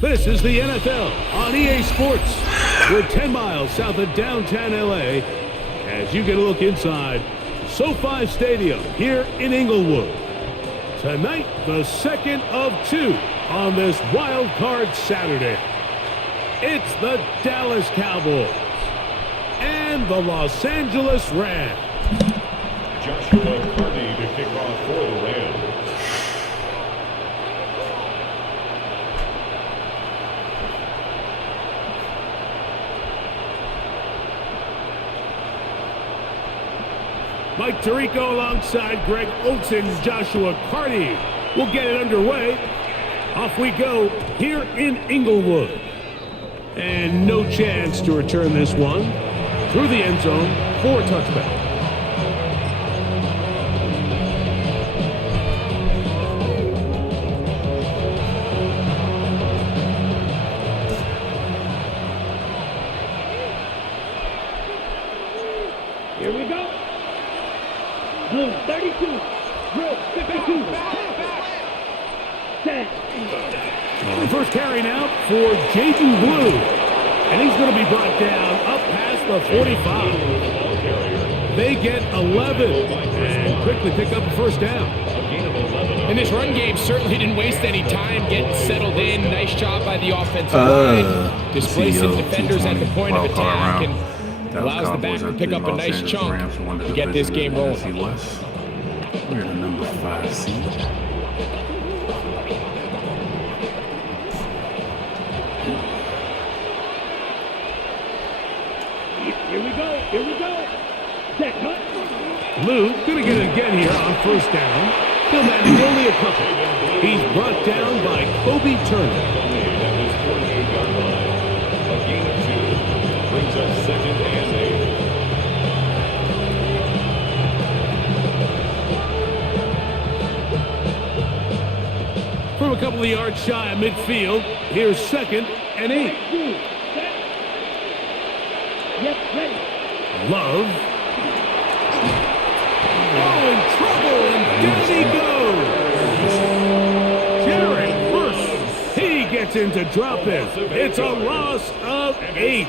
This is the NFL on EA Sports. We're 10 miles south of downtown LA as you get a look inside SoFi Stadium here in Inglewood. Tonight, the second of two on this Wild Card Saturday. It's the Dallas Cowboys and the Los Angeles Rams. Joshua Carney to kick off for the Rams. Mike Tirico alongside Greg Olsen, Joshua Carney will get it underway. Off we go here in Inglewood. And no chance to return this one through the end zone for a touchback. Here we go. Blue 32, red 52. Set. The first carry now for Jaden Blue. And he's going to be brought down up past the 45. They get 11 and quickly pick up a first down. And this run game certainly didn't waste any time getting settled in. Nice job by the offensive line. Displacing defenders at the point of attack and allows the back to pick up a nice chunk to get this game rolling. We're the number 5 seed. Here we go. Here we go. Set cut. Blue going to get it again here on first down. He'll manage only a couple. He's brought down by Kobe Turner. A gain of 2 brings us second and 8. From a couple of yards shy of midfield, here's second and 8. Yep, ready. Love. Oh, in trouble, and down he goes. Jared Hurst. He gets into drop it. It's a loss of 8.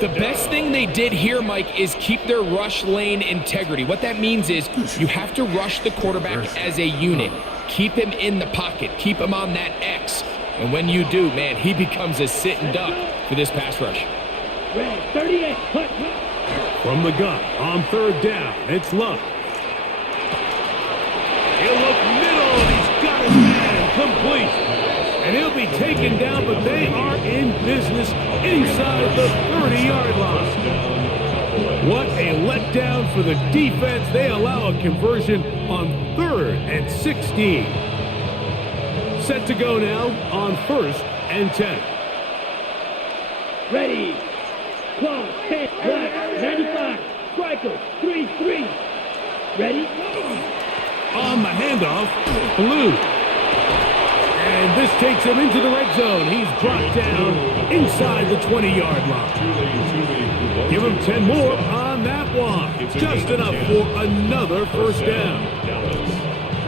The best thing they did here, Mike, is keep their rush lane integrity. What that means is you have to rush the quarterback as a unit. Keep him in the pocket. Keep him on that X. And when you do, man, he becomes a sitting duck for this pass rush. Red 38. Hut. From the gun on third down, it's Love. He'll look middle, and he's got his man complete. And he'll be taken down, but they are in business inside the 30-yard line. What a letdown for the defense. They allow a conversion on 3rd and 16. Set to go now on 1st and 10. Ready. Clock, 10, black, 95, striker, 3-3. Ready? On the handoff, Blue. And this takes him into the red zone. He's brought down inside the 20-yard line. Give him 10 more on that one. Just enough for another first down.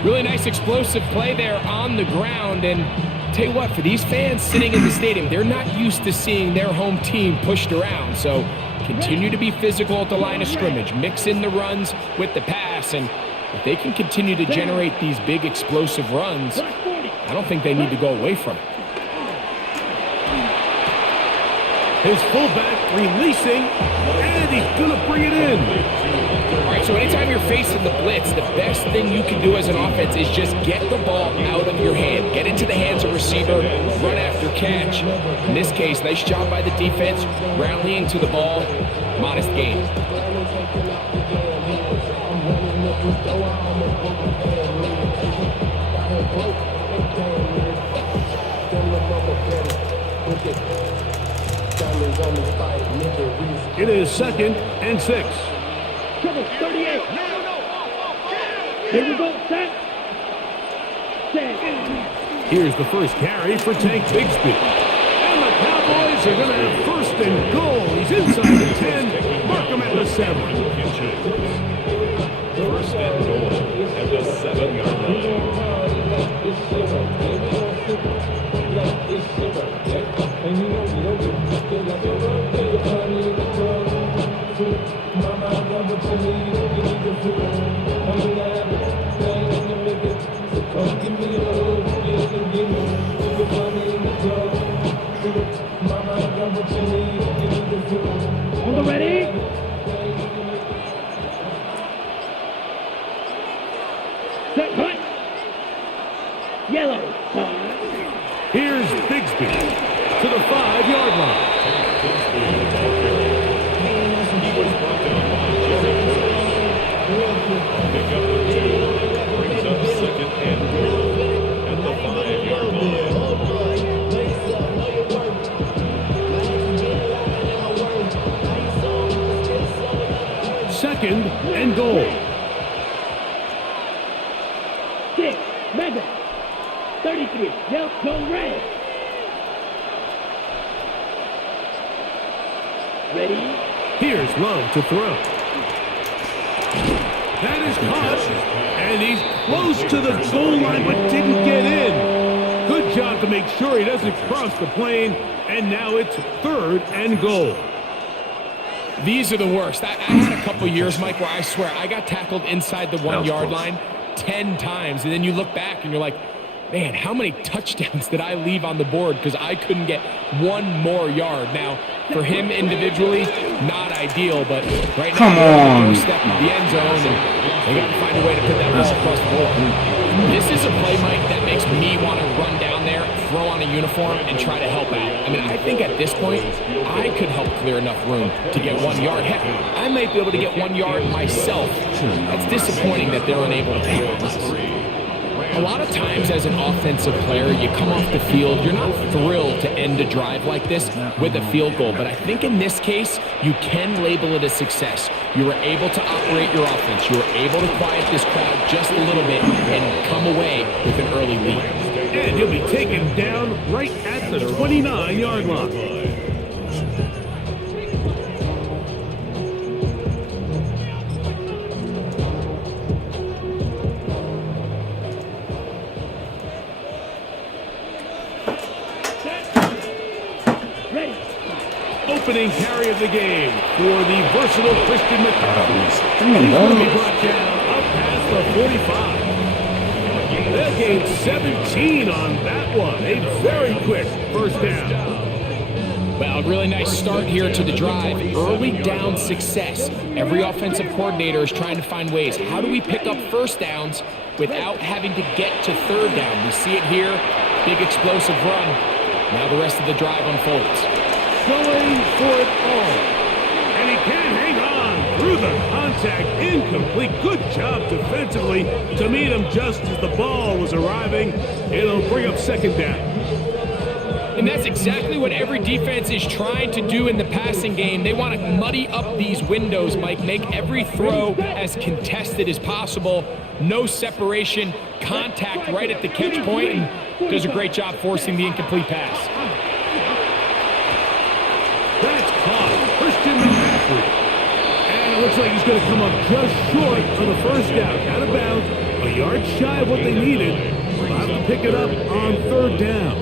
Really nice explosive play there on the ground. And tell you what, for these fans sitting in the stadium, they're not used to seeing their home team pushed around. So continue to be physical at the line of scrimmage. Mix in the runs with the pass. And if they can continue to generate these big explosive runs, I don't think they need to go away from it. His fullback releasing, and he's going to bring it in. All right, so anytime you're facing the blitz, the best thing you can do as an offense is just get the ball out of your hand. Get into the hands of receiver, run after catch. In this case, nice job by the defense, rallying to the ball, modest gain. It is 2nd and 6. Trouble, 38. Here we go, set. Set. Here's the first carry for Tank Bigsby. And the Cowboys are going to have 1st and goal. He's inside the 10. Mark him at the 7. 1st and goal at the 7-yard line. second and goal. 6, Mega. 33, Delco Red. Ready? Here's Lowe to throw. That is caught, and he's close to the goal line but didn't get in. Good job to make sure he doesn't cross the plane, and now it's third and goal. These are the worst. I had a couple years, Mike, where I swear I got tackled inside the 1 yard line 10 times, and then you look back and you're like, man, how many touchdowns did I leave on the board because I couldn't get one more yard? Now, for him individually, not ideal, but right now, first step in the end zone, and they got to find a way to put that ball across the board. This is a play, Mike, that makes me want to run down there, throw on a uniform, and try to help out. I mean, I think at this point, I could help clear enough room to get 1 yard. Heck, I might be able to get 1 yard myself. It's disappointing that they're unable to tackle this. A lot of times as an offensive player, you come off the field, you're not thrilled to end a drive like this with a field goal. But I think in this case, you can label it a success. You were able to operate your offense. You were able to quiet this crowd just a little bit and come away with an early lead. And he'll be taken down right at the 29-yard line. Opening carry of the game for the versatile Christian McCaffrey. He's going to be brought down up past the 45. They'll gain 17 on that one. A very quick first down. Well, really nice start here to the drive. Early down success. Every offensive coordinator is trying to find ways. How do we pick up first downs without having to get to third down? We see it here. Big explosive run. Now the rest of the drive unfolds. Going for it all. And he can't hang on through the contact. Incomplete. Good job defensively to meet him just as the ball was arriving. It'll bring up second down. And that's exactly what every defense is trying to do in the passing game. They want to muddy up these windows, Mike, make every throw as contested as possible. No separation, contact right at the catch point, and does a great job forcing the incomplete pass. That's caught. Christian McCaffrey. And it looks like he's going to come up just short on the first down. Out of bounds. A yard shy of what they needed. They'll have to pick it up on third down.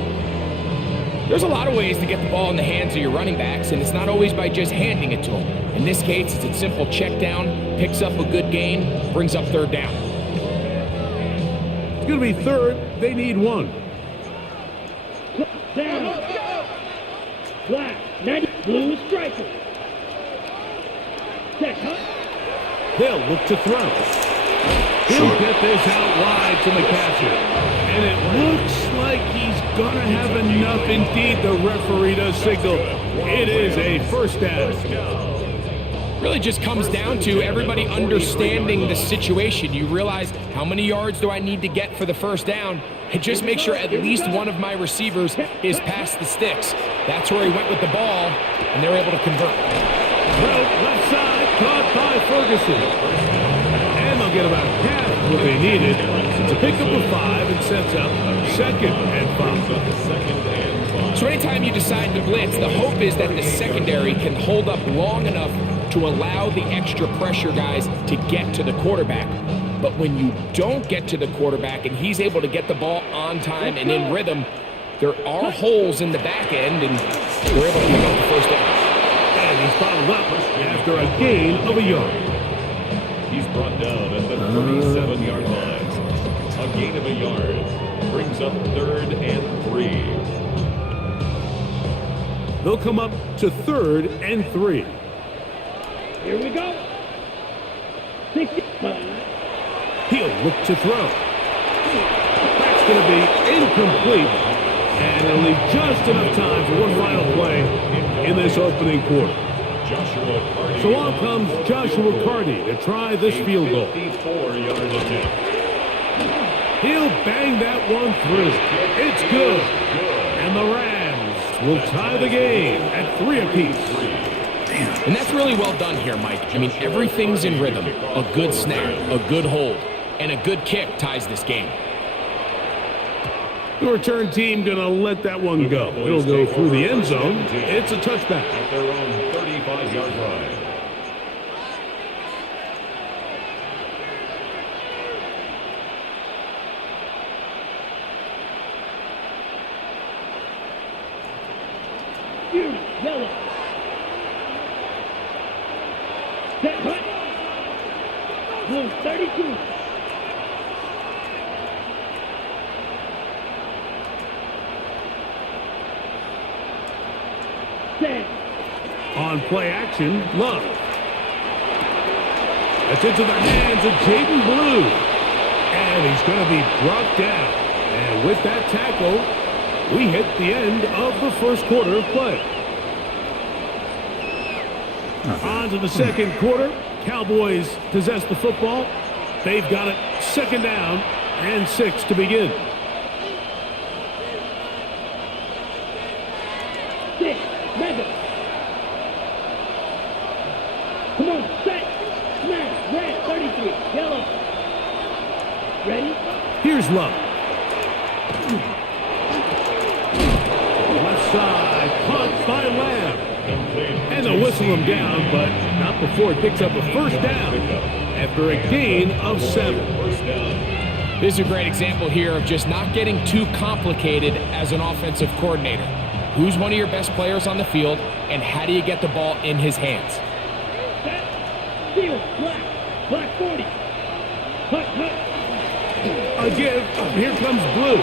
There's a lot of ways to get the ball in the hands of your running backs, and it's not always by just handing it to them. In this case, it's a simple check down, picks up a good gain, brings up third down. It's going to be third. They need one. Down. Black. 90. Blue striker. Set. They'll look to throw. He'll get this out wide to McCaffrey. And it looks like he's going to have enough. Indeed, the referee does signal. It is a first down. Really just comes down to everybody understanding the situation. You realize how many yards do I need to get for the first down, and just make sure at least one of my receivers is past the sticks. That's where he went with the ball, and they're able to convert. Well, left side, caught by Ferguson. And they'll get about half what they needed. It's a pickup of 5 and sets up second and 5. So anytime you decide to blitz, the hope is that the secondary can hold up long enough to allow the extra pressure guys to get to the quarterback. But when you don't get to the quarterback and he's able to get the ball on time and in rhythm, there are holes in the back end, and we're able to pick up the first down. And he's bottled up after a gain of a yard. He's brought down at the 37-yard line. A gain of a yard brings up third and 3. They'll come up to third and 3. Here we go. 65. He'll look to throw. That's going to be incomplete. And it'll leave just enough time for one final play in this opening quarter. So on comes Joshua Cardi to try this field goal. 54-yard attempt. He'll bang that one through. It's good. And the Rams will tie the game at 3 apiece. And that's really well done here, Mike. I mean, everything's in rhythm. A good snap, a good hold, and a good kick ties this game. The return team going to let that one go. It'll go through the end zone. It's a touchback. At their own 35-yard line. Yellow. Set hut. Blue 32. Set. On play action, Love. That's into the hands of Jaden Blue. And he's going to be brought down. And with that tackle, we hit the end of the first quarter of play. On to the second quarter. Cowboys possess the football. They've got it second down and 6 to begin. 6, mega. Come on, set. Snap. Red 33. Yellow. Ready? Here's Love. Left side, punt by Lamb. And they'll whistle him down, but not before he picks up a first down after a gain of 7. This is a great example here of just not getting too complicated as an offensive coordinator. Who's one of your best players on the field, and how do you get the ball in his hands? Set. Seal. Black. Black 40. Hut, hut. A give. Here comes Blue.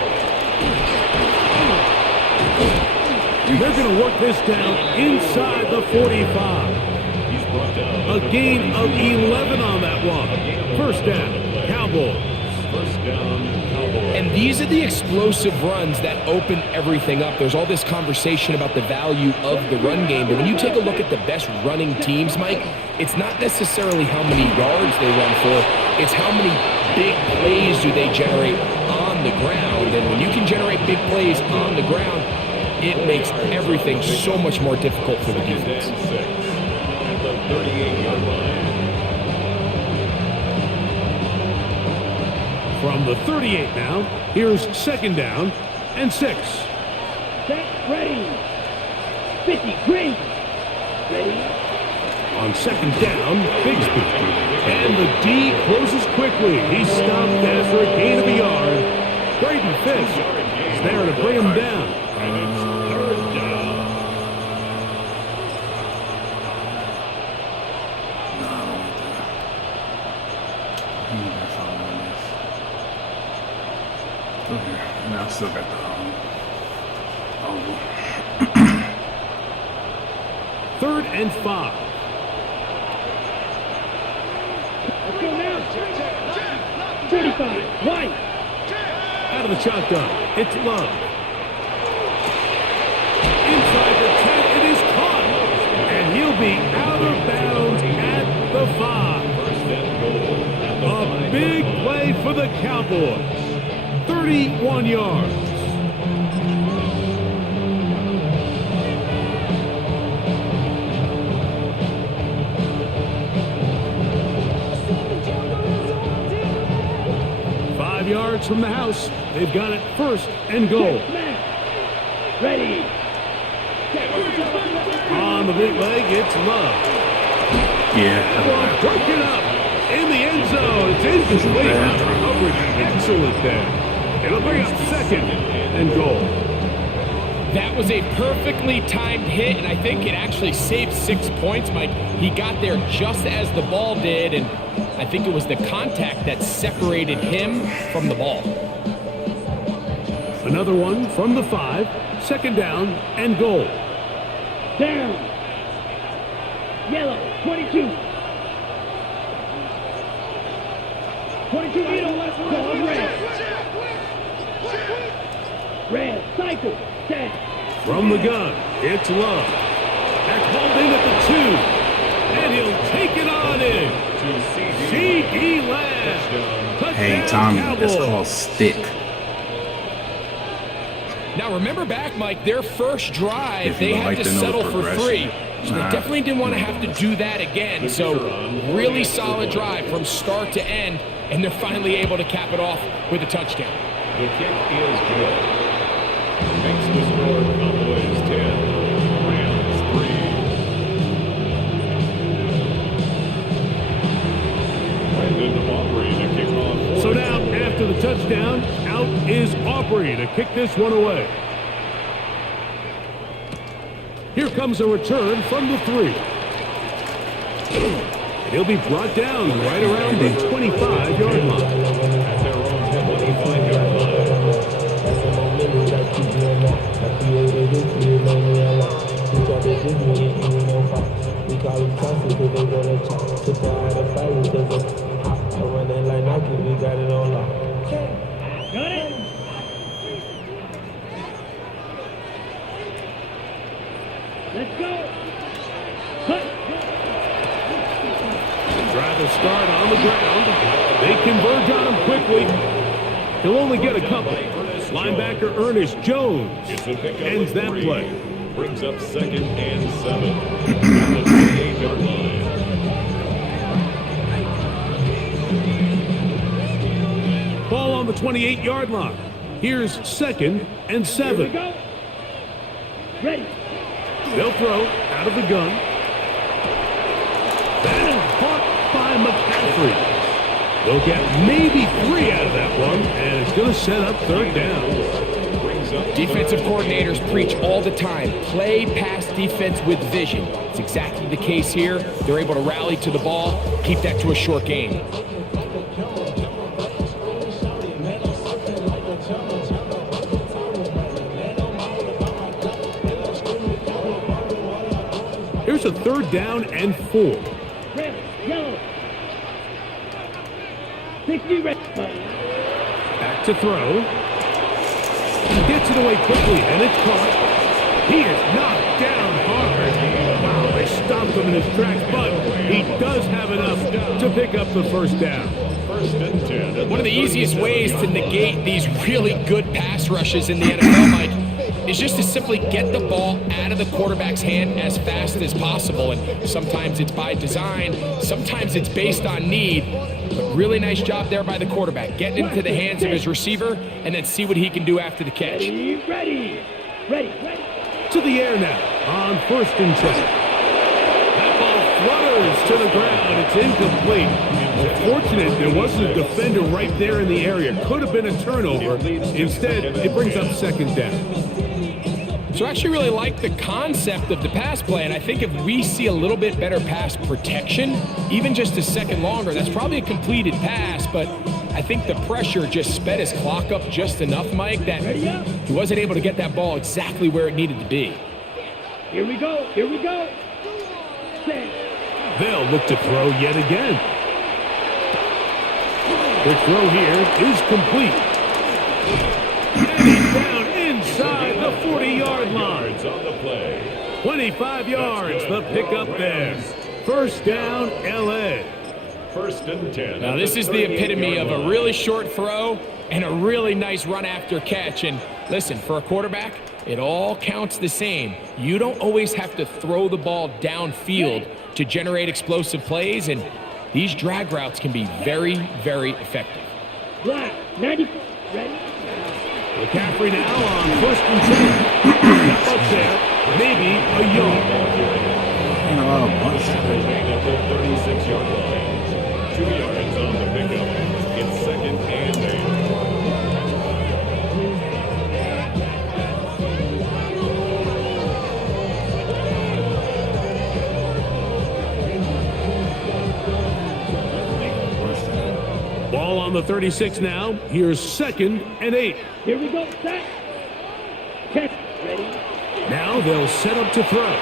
They're going to work this down inside the 45. He's brought down. A gain of 11 on that one. First down, Cowboys. First down, Cowboys. And these are the explosive runs that open everything up. There's all this conversation about the value of the run game, but when you take a look at the best running teams, Mike, it's not necessarily how many yards they run for, it's how many big plays do they generate on the ground. And when you can generate big plays on the ground, it makes everything so much more difficult for the defense. Second and 6 at the 38-yard line. From the 38 now, here's second down and 6. Set. Ready. 50. Green. Ready. On second down, Bigsby. And the D closes quickly. He's stopped after a gain of a yard. Braden Fish is there to bring him down. And it's third down. And I still got the Third and 5. Let's go now. 45. White. Out of the shotgun, it's Love. Inside the 10, it is caught. And he'll be out of bounds at the 5. First and goal at the A 5. big play for the Cowboys. 31 yards. Yards from the house. They've got it first and goal. Ready. On the bootleg, it's Love. Yeah. Broken up in the end zone. It's incomplete. Coverage excellent there. It'll bring up second and goal. That was a perfectly timed hit, and I think it actually saved 6 points, Mike. He got there just as the ball did, and I think it was the contact that separated him from the ball. Another one from the 5. Second down and goal. Down. Yellow. 22. 22 middle. Going red. Red. Cycle. Set. From the gun, it's Love. That's hauled in at the 2. And he'll take it on in. C.D. Lamb. Hey, Tommy, that's called stick. Now remember back, Mike, their first drive, If you they would had like to to know the settle for progression. 3. So they definitely didn't want to have to do that again. So really solid drive from start to end, and they're finally able to cap it off with a touchdown. The kick is good. Makes the score Cowboys 10, Rams 3. Brandon Aubrey to kick off. So now, after the touchdown, out is Aubrey to kick this one away. Here comes a return from the 3. And he'll be brought down right around the 25-yard line. At their own 25-yard line. Got it. Let's go. Cut. Drive start on the ground. They converge on him quickly. He'll only get a couple. Linebacker Ernest Jones It's a pickup ends of that 3. play. Brings up 2nd and 7. At the 28-yard line. Ball on the 28-yard line. Here's 2nd and Here we 7. go. Ready. They'll throw out of the gun. That is caught by McCaffrey. They'll get maybe 3 out of that one, and it's going to set up 3rd down. Brings up Defensive coordinators preach all the time, play pass defense with vision. It's exactly the case here. They're able to rally to the ball, keep that to a short game. Here's a 3rd down and 4. Red. Yellow. 60 red. Back to throw. He gets it away quickly, and it's caught. He is knocked down hard. Wow, they stopped him in his tracks, but he does have enough to pick up the 1st down. 1st and 10. One of the easiest ways to negate these really good pass rushes in the NFL, Mike, is just to simply get the ball out of the quarterback's hand as fast as possible. And sometimes it's by design, sometimes it's based on need. But really nice job there by the quarterback, getting into the hands of his receiver and then see what he can do after the catch. Ready. Ready. Ready. Ready. To the air now on 1st and 10. That ball flutters to the ground. It's incomplete. Fortunate there wasn't a defender right there in the area. Could have been a turnover. Instead, it brings up 2nd down. So I actually really like the concept of the pass play, and I think if we see a little bit better pass protection, even just a second longer, that's probably a completed pass, but I think the pressure just sped his clock up just enough, Mike, that he wasn't able to get that ball exactly where it needed to be. Here we go. Here we go. Set. They'll look to throw yet again. The throw here is complete. And he's down inside the 40-yard line. yards on the play. 25 yards, the pickup there. 1st down, L.A. 1st and 10. Now this is the epitome of a really short throw and a really nice run after catch. And listen, for a quarterback, it all counts the same. You don't always have to throw the ball downfield to generate explosive plays, and these drag routes can be very, very effective. Black. 90. Ready. McCaffrey now on 1st and 10. Up there, maybe a yard. And a lot of bunch. Remain at the 36-yard line. 2 yards on the pickup. It's 2nd and 8. Ball on the 36 now. Here's 2nd and 8. Here we go. Set. Catch. Ready. Now they'll set up to throw.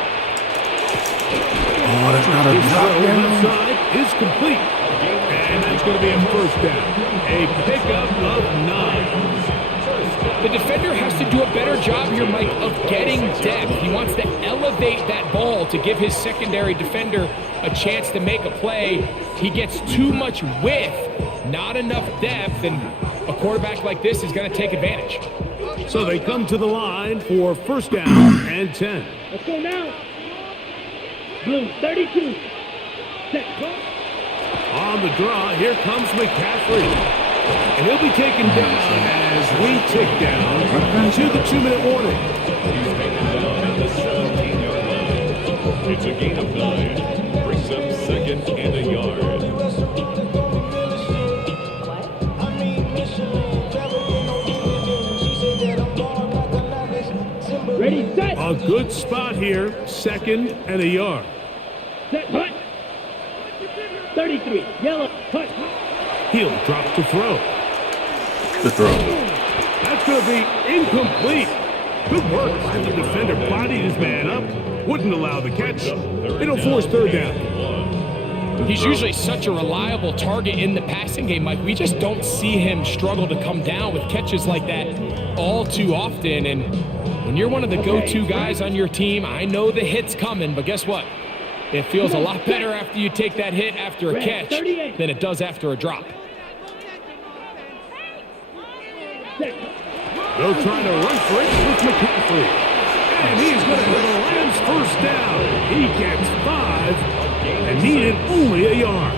Oh, that's not a His throw left knockdown. side is complete. And that's going to be a 1st down. A pickup of 9. The defender has to do a better job here, Mike, of getting depth. He wants to elevate that ball to give his secondary defender a chance to make a play. He gets too much width, not enough depth, and a quarterback like this is going to take advantage. So they come to the line for 1st down and 10. Let's go now. Blue, 32. Set, punt. On the draw, here comes McCaffrey. And he'll be taken down as we tick down to the 2-minute warning. He's taken down at the 17-yard line. It's a gain of 9. Brings up 2nd and a yard. Ready, set. A good spot here, 2nd and a yard. Set, punt. 33. Yellow, punt. He'll drop to throw. Good throw. That's going to be incomplete. Good work by the defender. Bodied his man up. Wouldn't allow the catch. It'll force 3rd down. He's usually such a reliable target in the passing game, Mike. We just don't see him struggle to come down with catches like that all too often. And when you're one of the go-to guys on your team, I know the hit's coming, but guess what? It feels a lot better after you take that hit after a catch than it does after a drop. They'll try to run for it with McCaffrey. And he's going to get the Rams 1st down. He gets 5 and needed only a yard.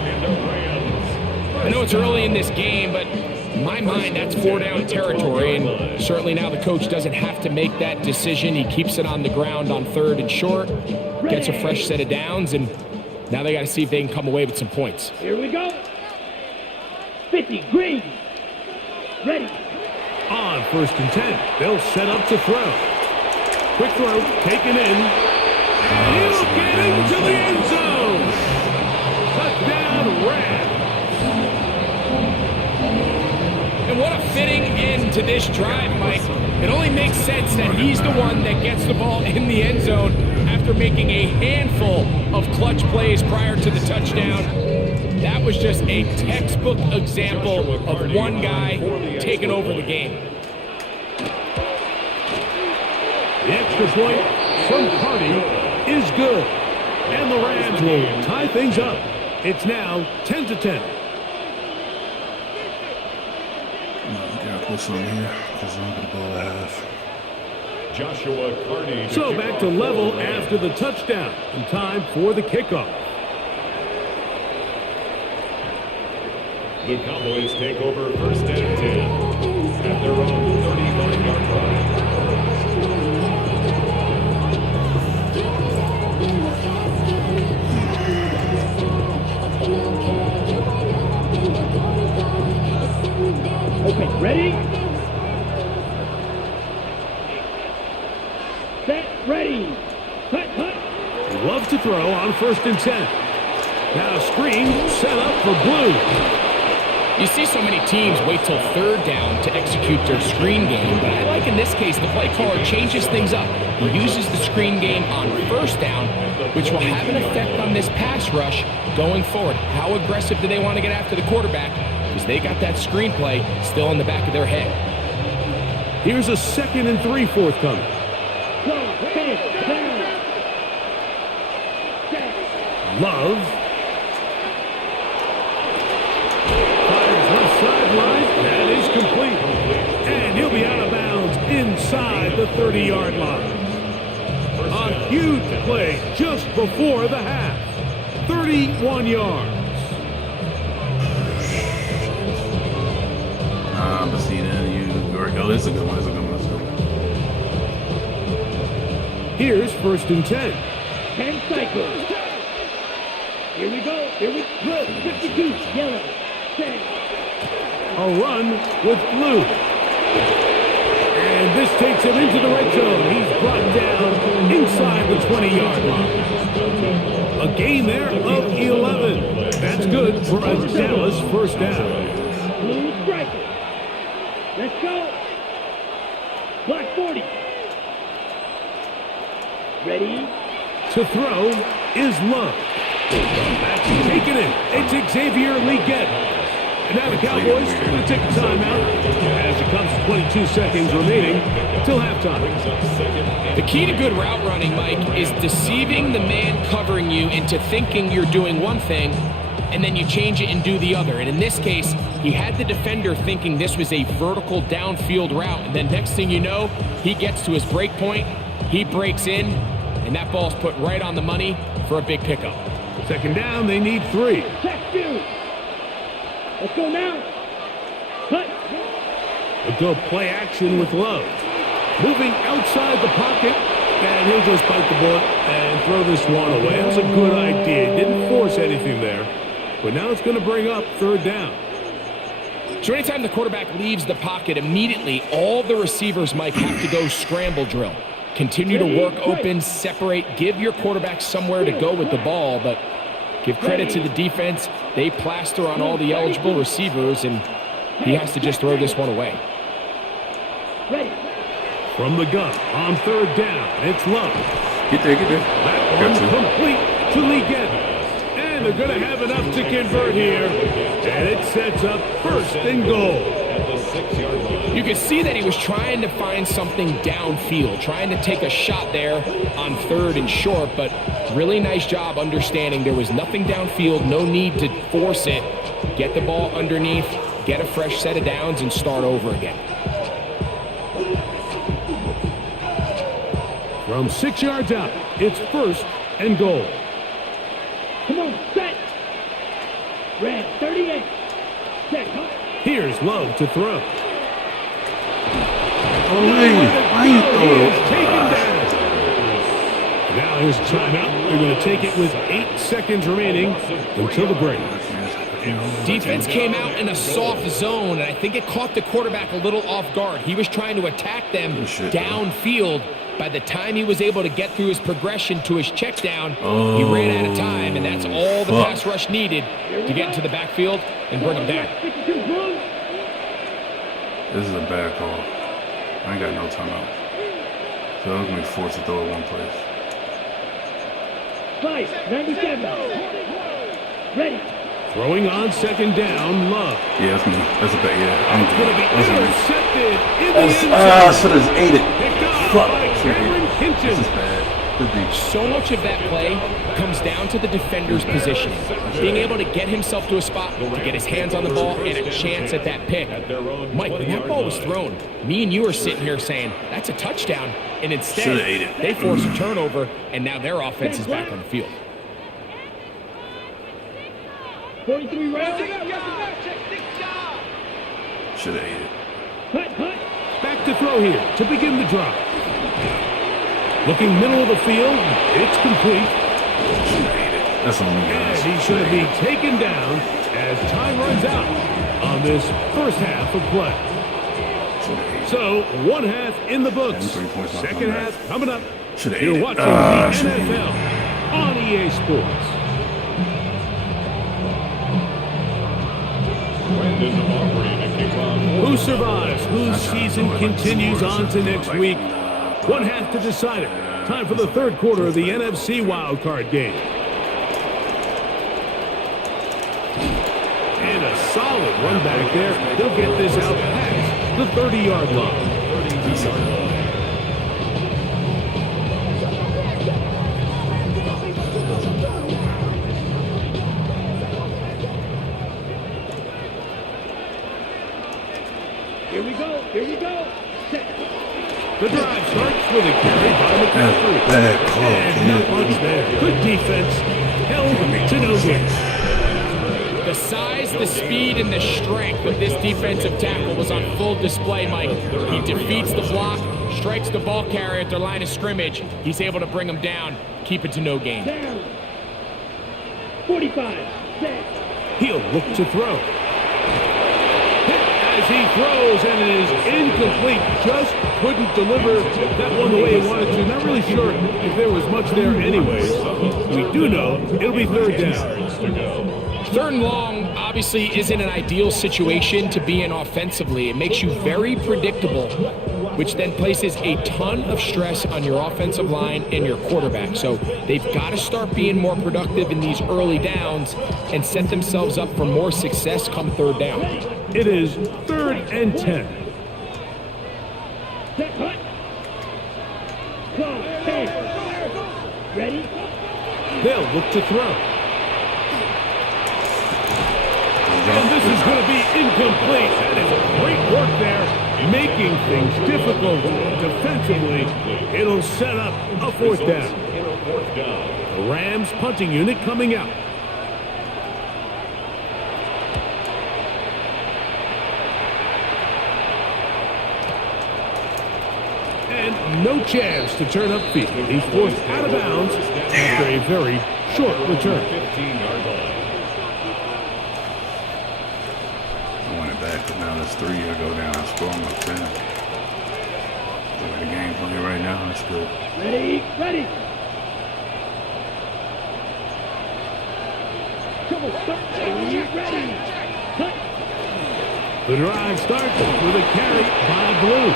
I know it's early in this game, but in my mind, that's 4-down territory. And certainly now the coach doesn't have to make that decision. He keeps it on the ground on 3rd and short, gets a fresh set of downs, and now they got to see if they can come away with some points. Here we go. 50, green. Ready. On 1st and 10, they'll set up to throw. Quick throw, taken in. And he'll get into the end zone. Touchdown, Rams. And what a fitting end to this drive, Mike. It only makes sense that he's the one that gets the ball in the end zone after making a handful of clutch plays prior to the touchdown. That was just a textbook example of one guy taking over the game. The extra point from Cardi is good. And the Rams will tie things up. It's now 10-10. Gotta put some here because I'm gonna go half. Joshua Carney. So back to level after the touchdown. And time for the kickoff. The Cowboys take over 1st and 10 at their own 35-yard line. Okay, ready? Set, ready. Cut, cut. Love to throw on 1st and 10. Now screen set up for Blue. You see so many teams wait till 3rd down to execute their screen game, but I like in this case the play caller changes things up. He uses the screen game on 1st down, which will have an effect on this pass rush going forward. How aggressive do they want to get after the quarterback? Because they got that screen play still in the back of their head. Here's a 2nd and 3 forthcoming. Love. Sideline, that is complete. And he'll be out of bounds inside the 30-yard line. A huge play just before the half. 31 yards. But see that you go. It's a good one. It's a good one. It's a good one. Here's 1st and 10. 10 cycles. Here we go. Here we go. 52, yellow. 10. A run with Blue. And this takes him into the red zone. He's brought down inside the 20-yard line. A gain there of 11. That's good for a Dallas 1st down. Blue striker. Let's go. Block 40. Ready. To throw is Love. That's taken it. It's Xavier Leggett. And now the Cowboys going to take a timeout as it comes to 22 seconds remaining till halftime. The key to good route running, Mike, is deceiving the man covering you into thinking you're doing one thing, and then you change it and do the other. And in this case, he had the defender thinking this was a vertical downfield route, and then next thing you know, he gets to his break point, he breaks in, and that ball's put right on the money for a big pickup. Second down, they need 3. Check 2. Let's go now. Cut. They'll go play action with Love. Moving outside the pocket, and he'll just bite the bullet and throw this one away. That was a good idea. Didn't force anything there. But now it's going to bring up 3rd down. So anytime the quarterback leaves the pocket, immediately all the receivers might have to go scramble drill. Continue to work open, separate, give your quarterback somewhere to go with the ball, but give credit to the defense. They plaster on all the eligible receivers, and he has to just throw this one away. Ready. From the gun on 3rd down, it's Love. Get there. That one complete to Lee Getty. And they're going to have enough to convert here. And it sets up 1st and goal. At the 6-yard line. You can see that he was trying to find something downfield, trying to take a shot there on 3rd and short, but really nice job understanding there was nothing downfield, no need to force it. Get the ball underneath, get a fresh set of downs, and start over again. From 6 yards out, it's 1st and goal. Come on, set. Red 38. Check. Cut. Here's Love to throw. Oh, why you He throw is taken down. Now here's timeout. They're going to take it with 8 seconds remaining until the break. Defense came out in a soft zone, and I think it caught the quarterback a little off guard. He was trying to attack them downfield. By the time he was able to get through his progression to his check down, he ran out of time, and that's all the pass rush needed to get into the backfield and bring him down. This is a bad call. I ain't got no timeout. So I was going to be forced to throw it one place. Five, 97. Ready. Throwing on 2nd down, Love. Yeah, that's me. That's a bad, yeah. I'm It's going to be that's intercepted in the me. end I zone. should have ate it. Picked off Fuck. by Cameron This is Hinton. bad. Good deep. So much of that play comes down to the defender's positioning. Being able to get himself to a spot to get his hands on the ball and a chance at that pick. Mike, when that ball was thrown, me and you are sitting here saying, that's a touchdown. And instead, Shoulda ate it. they force a turnover, and now their offense is back on the field. 43 rounds. Should have ate it. Cut. Back to throw here to begin the drive. Looking middle of the field, it's complete. Should have ate it. That's on me, guys. And he's going to be taken down as time runs out on this 1st half of play. So, 1 half in the books. 3 points off 2nd my half back. coming up. Shoulda You're ate it. watching the shoulda ate it. NFL on EA Sports. Brandon Aubrey to kick off. Who survives? Whose season continues on to next week? 1 half to decide it. Time for the 3rd quarter of the NFC Wildcard game. And a solid run back there. He'll get this out past the 30-yard line. Here we go. Set. The drive starts with a carry by McCaffrey. Bad call, And not much there. Good defense. Held to no gain. The size, the speed, and the strength of this defensive tackle was on full display, Mike. He defeats the block, strikes the ball carrier at their line of scrimmage. He's able to bring him down, keep it to no gain. Down. 45. Set. He'll look to throw. Hit as he throws, and it is incomplete. Just couldn't deliver that one the way he wanted to. Not really sure if there was much there anyways. We do know it'll be 3rd down. 3rd and long obviously isn't an ideal situation to be in offensively. It makes you very predictable, which then places a ton of stress on your offensive line and your quarterback. So they've got to start being more productive in these early downs and set themselves up for more success come 3rd down. It is 3rd and 10. Set. Cut. Close. 10. Ready. They'll look to throw. And this is going to be incomplete. That is great work there, making things difficult defensively. It'll set up a 4th down. 4th down. The Rams punting unit coming out. And no chance to turn upfield. He's forced out of bounds after a very short return. 15-yard line. I want it back, but now that's 3 to go down. I score them up 10. The way the game's playing right now, that's good. Ready, ready. Come on, start. Ready. Cut. The drive starts with a carry by Blue.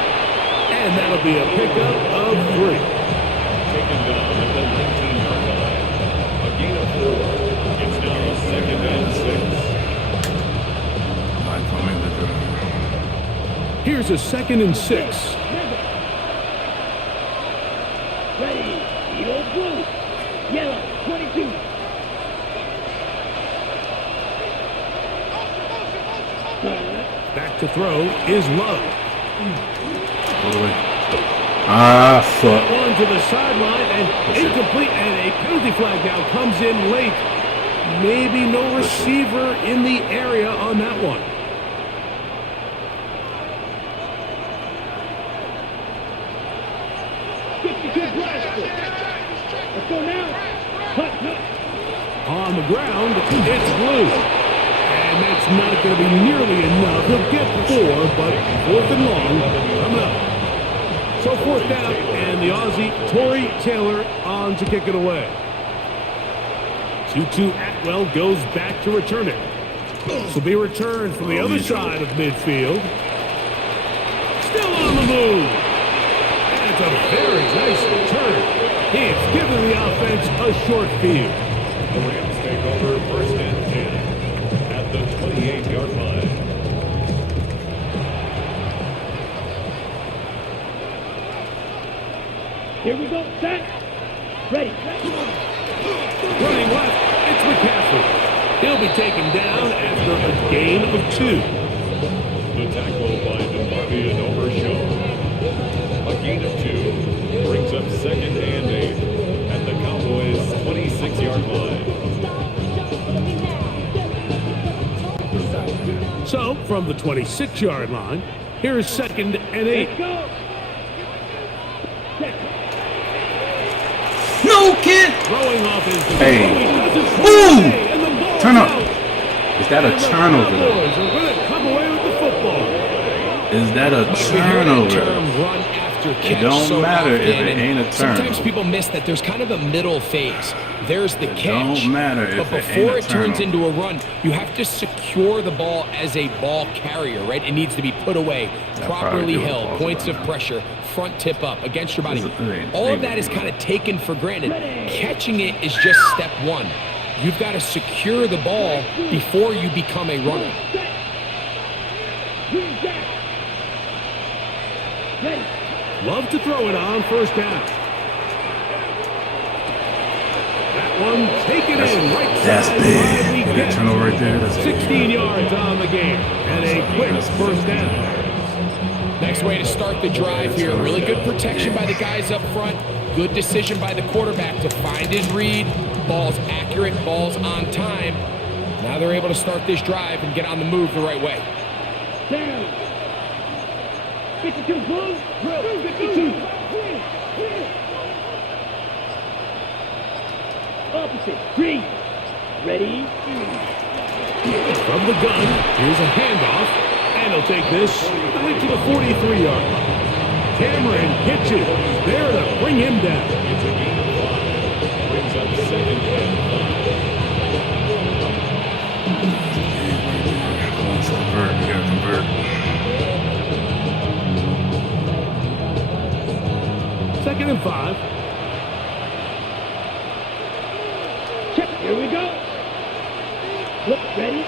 And that'll be a pickup of 3. Taken down at the 19-yard line. A gain of 4. It's now 2nd and 6. I come in the drive. Here's a 2nd and 6. Ready. Eagle blue. Yellow. 22. Back to throw is Love. Fuck. One to the sideline and incomplete, and a penalty flag now comes in late. Maybe no receiver in the area on that one. Let's go now. Cut. On the ground, it's Blue. And that's not going to be nearly enough. He'll get 4, but 4th and long coming up. So 4th down, and the Aussie, Torrey Taylor, on to kick it away. 2-2 Atwell goes back to return it. This will be returned from the other side of midfield. Still on the move. And it's a very nice return. He has given the offense a short field. The Rams take over 1st and 10 at the 28-yard line. Here we go. Set. Ready. Running left, it's McCaffrey. He'll be taken down after a gain of 2. The tackle by DeMarvion overshot. A gain of 2 brings up 2nd and 8 at the Cowboys' 26-yard line. So, from the 26-yard line, here is 2nd and 8. Let's go. No, kid! Throwing off his... Hey. Ooh! Turn up. Is that a turnover? Cowboys are going to come away with the football. Is that a turnover? Run after It catch don't so matter if often, it ain't a turnover. Sometimes people miss that there's kind of a middle phase. There's the catch. Don't matter if but it ain't before a it turns turnover. into a run, you have to secure the ball as a ball carrier, right? It needs to be put away, properly held, points of pressure, front tip up against your body. All of that is kind of taken for granted. Catching it is just step 1. You've got to secure the ball before you become a runner. Love to throw it on 1st down. That one taken in right That's side. big. That turnover right there. That's 16 yards on the game and a quick 1st down. Next way to start the drive here. Really good protection by the guys up front. Good decision by the quarterback to find his read. Ball's accurate, ball's on time. Now they're able to start this drive and get on the move the right way. Down. 52 blue. 52. Opposite. 3. Ready. From the gun, here's a handoff, and he'll take this right to the 43-yard line. Cameron pitches there to bring him down. It's a gain of 5. Brings up 2nd and 5. Convert. You gotta convert. 2nd and 5. Check. Here we go. Look, ready.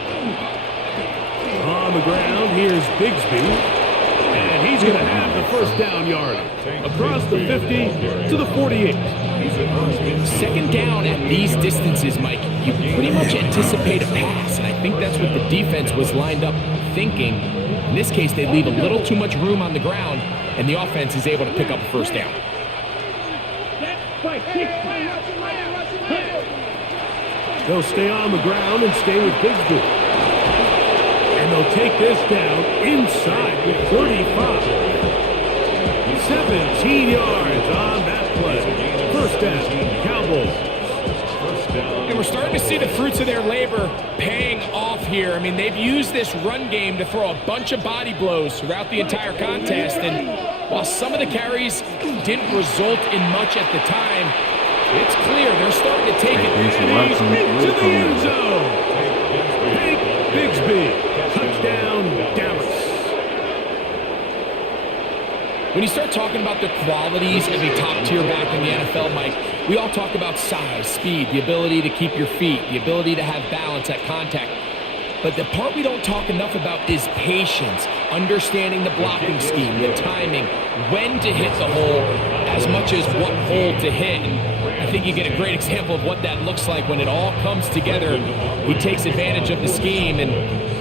On the ground, here's Bigsby, and he's going to have the 1st down yardage across the 50 to the 48. 2nd down at these distances, Mike, you pretty much anticipate a pass, and I think that's what the defense was lined up thinking. In this case, they leave a little too much room on the ground, and the offense is able to pick up a 1st down. That's by 60. They'll stay on the ground and stay with Bigsby. And they'll take this down inside with 35. 17 yards on that play. First down, Cowboys. And we're starting to see the fruits of their labor paying off here. I mean, they've used this run game to throw a bunch of body blows throughout the entire contest. And while some of the carries didn't result in much at the time, it's clear they're starting to take it. To the end zone. Bigsby. Touchdown, Dallas. When you start talking about the qualities of a top-tier back in the NFL, Mike, we all talk about size, speed, the ability to keep your feet, the ability to have balance at contact. But the part we don't talk enough about is patience, understanding the blocking scheme, the timing, when to hit the hole, as much as what hole to hit. And I think you get a great example of what that looks like when it all comes together. He takes advantage of the scheme, and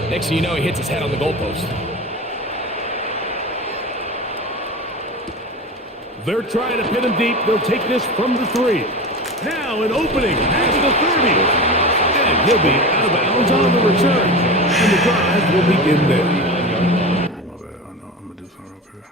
next thing you know, he hits his head on the goalpost. They're trying to pin him deep. They'll take this from the 3. Now an opening past the 30. And he'll be out of bounds on the return. And the drive will begin there. My bad. I know. I'm going to do something real quick.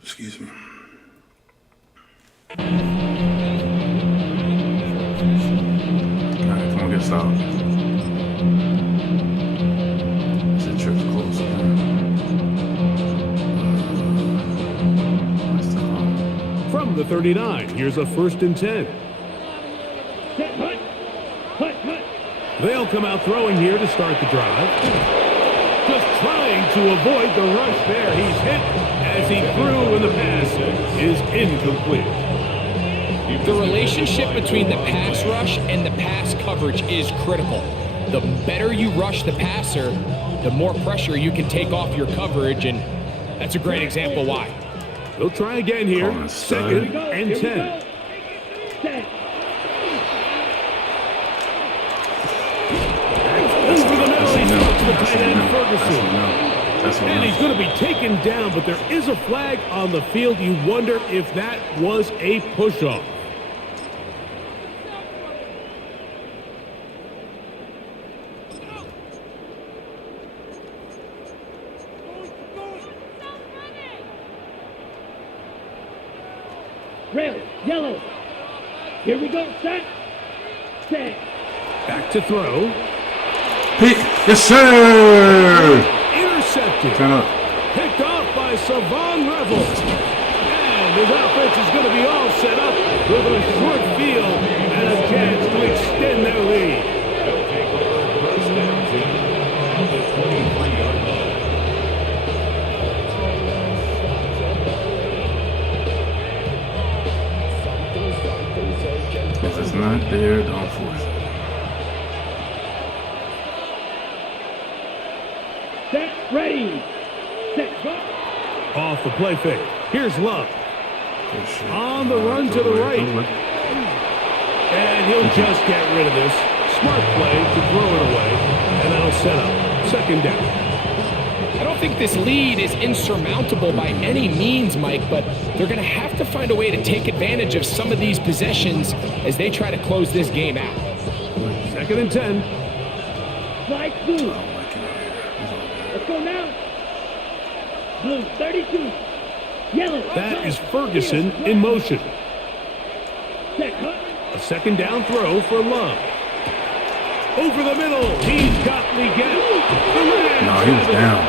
Excuse me. All right, come on, get stopped. This trip's close, From the 39, here's a 1st and 10. They'll come out throwing here to start the drive. Just trying to avoid the rush there. He's hit as he threw, and the pass is incomplete. The relationship between the pass rush and the pass coverage is critical. The better you rush the passer, the more pressure you can take off your coverage, and that's a great example why. They'll try again here. 2nd and 10. Over the middle, he's up to the tight end, Ferguson. And he's going to be taken down, but there is a flag on the field. You wonder if that was a push-off. Red, yellow. Here we go. Set. Back to throw. Yes, sir! Intercepted. Picked off by Savon Revel. And his offense is going to be all set up with a short field and a chance to extend their lead. They'll take over 1st down 10 on the 23-yard line. If it's not there, don't force it. Set, ready. Set, go. Off the play fake. Here's Love. Good shit. On the run to the right. And he'll just get rid of this. Smart play to throw it away. And that'll set up 2nd down. I don't think this lead is insurmountable by any means, Mike, but they're going to have to find a way to take advantage of some of these possessions as they try to close this game out. 2nd and 10. Slide blue. Let's go now. Blue, 32. Yellow. That is Ferguson in motion. Set, cut. A 2nd down throw for Love. Over the middle. He's got the gap. No, he was down.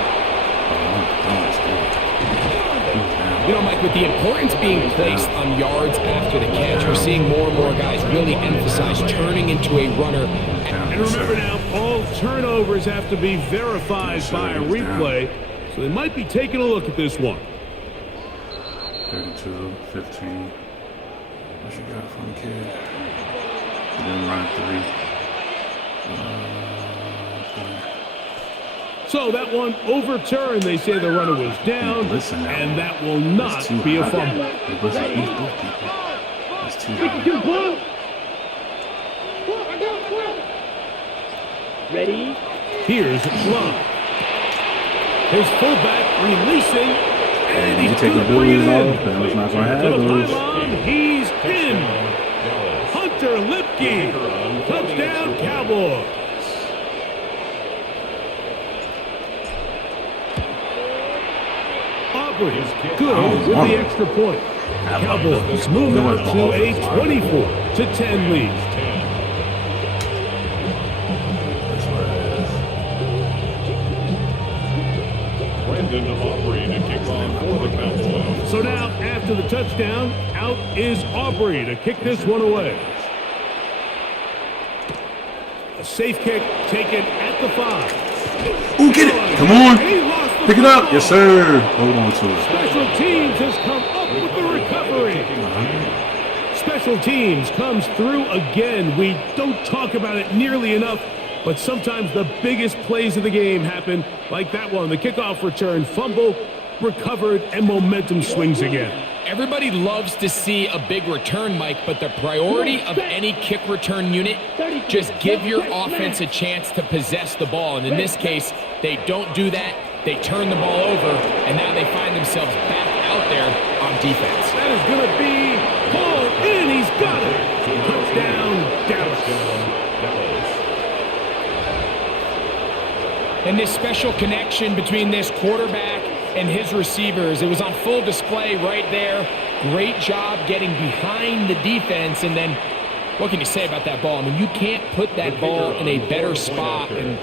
You know, Mike, with the importance being placed on yards after the catch, we're seeing more and more guys really emphasize turning into a runner. And remember now, all turnovers have to be verified by a replay, so they might be taking a look at this one. 32, 15. What you got from the kid? Then run 3. So that one overturned. They say the runner was down, and that will not be a fumble. That's too blue. Ready? Here's Love. His fullback releasing, and he's take the blues off, and it's not going to have to the those. pylon. He's in. Hunter Lipke, touchdown Cowboys. Aubrey is good with the extra point. Cowboys move out to a 24-10 lead. Aubrey to kick off for the Cowboys. So now, after the touchdown, out is Aubrey to kick this one away. A safe kick taken at the 5. Ooh, get it! Come on! He lost the Pick it up! football. Yes, sir! Hold on to it. Special teams has come up with the recovery. Special teams comes through again. We don't talk about it nearly enough, but sometimes the biggest plays of the game happen like that one. The kickoff return, fumble, recovered, and momentum swings again. Everybody loves to see a big return, Mike, but the priority of any kick return unit, just give your offense a chance to possess the ball. And in this case, they don't do that. They turn the ball over, and now they find themselves back out there on defense. That is going to be pulled in. He's got it. Touchdown, Dallas. And this special connection between this quarterback and his receivers, it was on full display right there. Great job getting behind the defense. And then what can you say about that ball? I mean, you can't put that ball in a better spot. And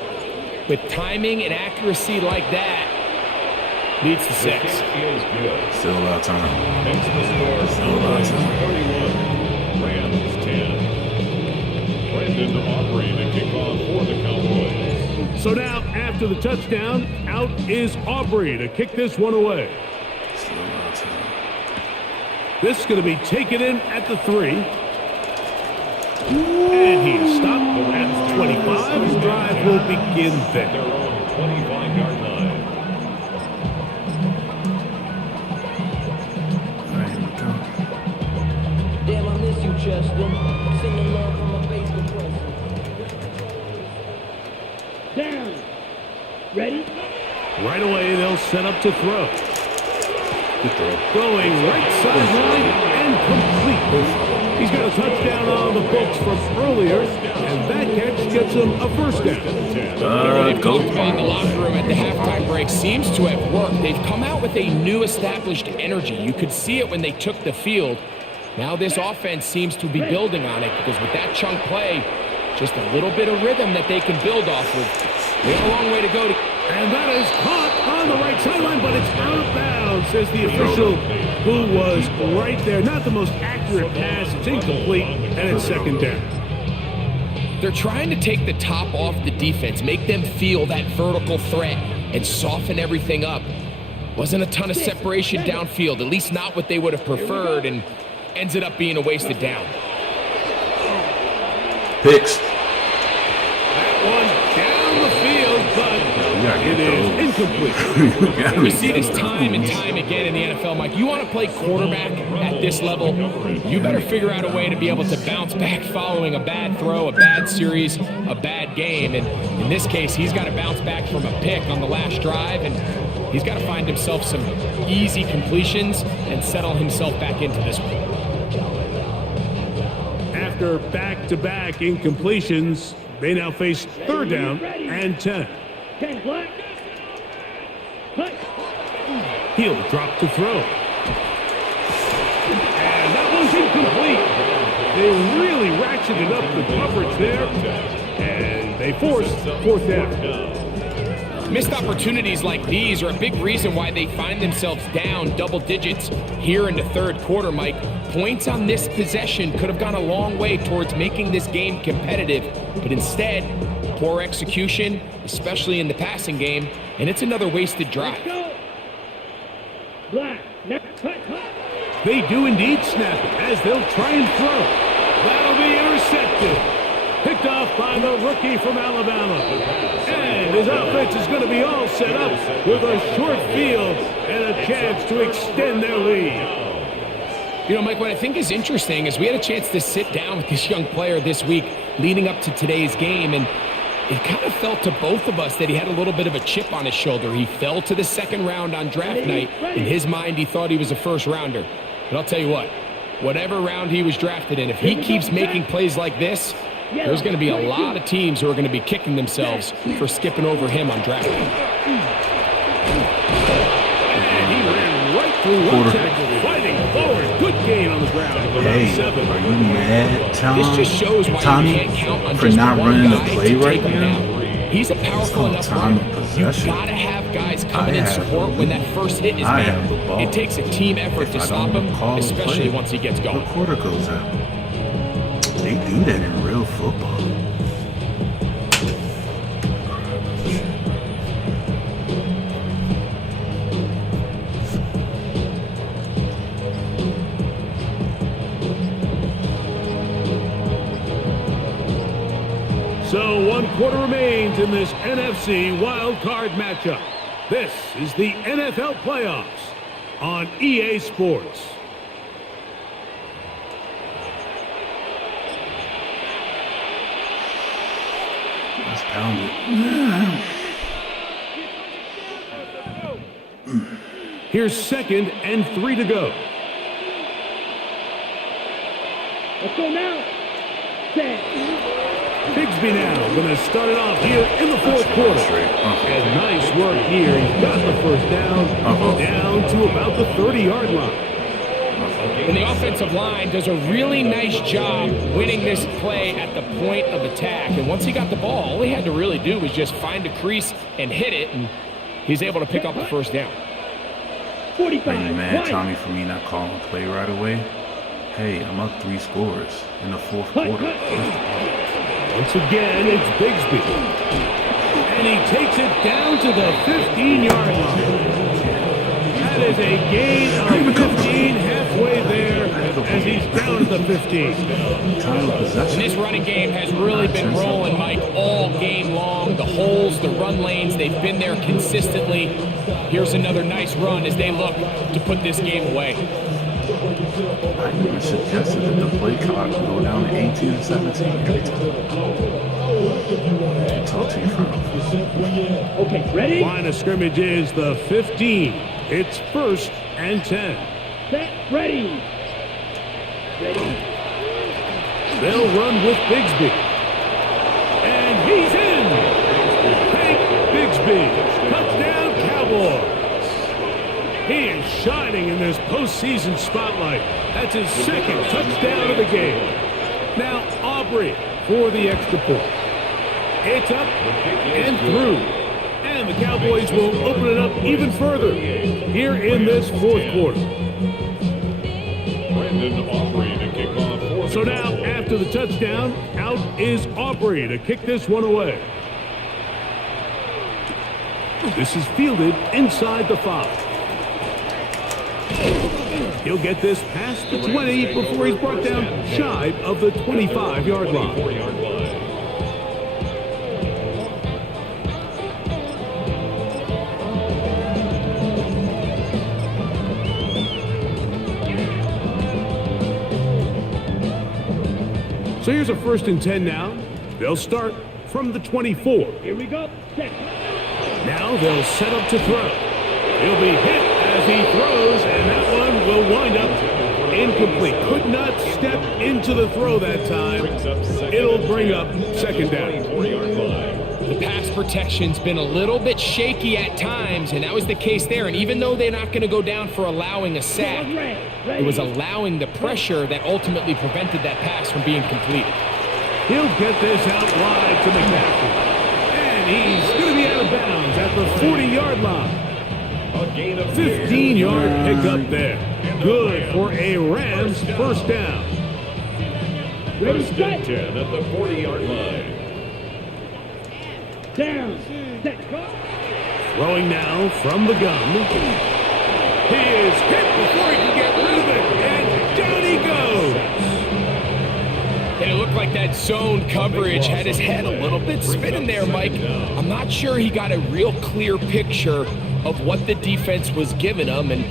with timing and accuracy like that, leads to 6. Still a lot of time. Makes the score Still a lot of time. 31. Rams 10. Brandon Aubrey to kick off for the Cowboys. So now, after the touchdown, out is Aubrey to kick this one away. Still a lot of time. This is going to be taken in at the 3. And he's stopped at 25. His drive will begin Their there. own 25-yard line. All right, here we go. Damn, I miss you, Chester. Singing love from my Facebook presence. Down. Ready? Right away, they'll set up to throw. Good throw. Throwing right sideline and complete. He's got a touchdown on the books from earlier, and that catch gets him a first down. They've Go. talked about in the locker room at the halftime break seems to have worked. They've come out with a new established energy. You could see it when they took the field. Now this offense seems to be building on it because with that chunk play, just a little bit of rhythm that they can build off of. They have a long way to go. And that is caught on the right sideline, but it's out of bounds, says the official who was right there. Not the most accurate pass. It's incomplete, and it's second down. They're trying to take the top off the defense, make them feel that vertical threat, and soften everything up. Wasn't a ton of separation downfield, at least not what they would have preferred, and ended up being a wasted down. Picks. That one down the field, but it is incomplete. We see this time and time again in the NFL, Mike. You want to play quarterback at this level, you better figure out a way to be able to bounce back following a bad throw, a bad series, a bad game. And in this case, he's got to bounce back from a pick on the last drive, and he's got to find himself some easy completions and settle himself back into this one. After back-to-back incompletions, they now face third down and 10. 10 black. Cut. He'll drop to throw. And that one's incomplete. They really ratcheted up the coverage there, and they forced fourth down. Missed opportunities like these are a big reason why they find themselves down double digits here in the third quarter, Mike. Points on this possession could have gone a long way towards making this game competitive, but instead, poor execution, especially in the passing game, and it's another wasted drive. Go. Black. Next. Cut. They do indeed snap it as they'll try and throw. That'll be intercepted. Picked off by the rookie from Alabama. And his offense is going to be all set up with a short field and a chance to extend their lead. You know, Mike, what I think is interesting is we had a chance to sit down with this young player this week leading up to today's game, and it kind of felt to both of us that he had a little bit of a chip on his shoulder. He fell to the second round on draft night. In his mind, he thought he was a first rounder. But I'll tell you what, whatever round he was drafted in, if he keeps making plays like this, there's going to be a lot of teams who are going to be kicking themselves for skipping over him on draft night. And he ran right through one tackle, fighting forward. Good gain on the ground. Hey, are you mad, Tom? This just shows why Tommy, you can't count on for just not one running the guy play to right take him now? down. He's a powerful called enough time runner. of You possession. gotta have guys coming in have support the when lead. that first hit is I have the made. ball. It takes a team effort If to I stop don't him, call the especially play, once he gets the going. quarter goes out. They do that in real football. So 1 quarter remains in this NFC Wildcard matchup. This is the NFL playoffs on EA Sports. Let's pound it. Here's 2nd and 3 to go. Let's go now. Set. Bigsby now going to start it off here in the 4th quarter. And nice work here. He's got the first down, down to about the 30-yard line. And the offensive line does a really nice job winning this play at the point of attack. And once he got the ball, all he had to really do was just find a crease and hit it, and he's able to pick up the first down. 45. Are you mad, Tommy, for me not calling a play right away? Hey, I'm up 3 scores in the 4th quarter. Once again, it's Bigsby. And he takes it down to the 15-yard line. That is a gain of 15 halfway there as he's down at the 15. Time of possession. And this running game has really been rolling, Mike, all game long. The holes, the run lanes, they've been there consistently. Here's another nice run as they look to put this game away. I even suggested that the play clock go down to 18 and 17 every time. Talk to your front office. Okay, ready? Line of scrimmage is the 15. It's 1st and 10. Set. Ready. Ready. They'll run with Bigsby. And he's in. Hank Bigsby. Touchdown, Cowboys. He is shining in this postseason spotlight. That's his 2nd touchdown of the game. Now Aubrey for the extra point. It's up and through. And the Cowboys will open it up even further here in this 4th quarter. Brandon Aubrey to kick off. So now, after the touchdown, out is Aubrey to kick this one away. This is fielded inside the 5. He'll get this past the 20 before he's brought down shy of the 25-yard line. So here's a 1st and 10 now. They'll start from the 24. Here we go. Set. Now they'll set up to throw. He'll be hit as he throws, and that one will wind up incomplete. Could not step into the throw that time. It'll bring up 2nd down. The pass protection's been a little bit shaky at times, and that was the case there. And even though they're not going to go down for allowing a sack, it was allowing the pressure that ultimately prevented that pass from being completed. He'll get this out wide to McCaffrey. And he's going to be out of bounds at the 40-yard line. 15-yard pickup there. Good for a Rams first down. 1st and 10 at the 40-yard line. Down. Set. Throwing now from the gun. He is hit before he can get rid of it. And down he goes. And it looked like that outside zone coverage had his head a little bit spinning there, Mike. I'm not sure he got a real clear picture of what the defense was giving him, and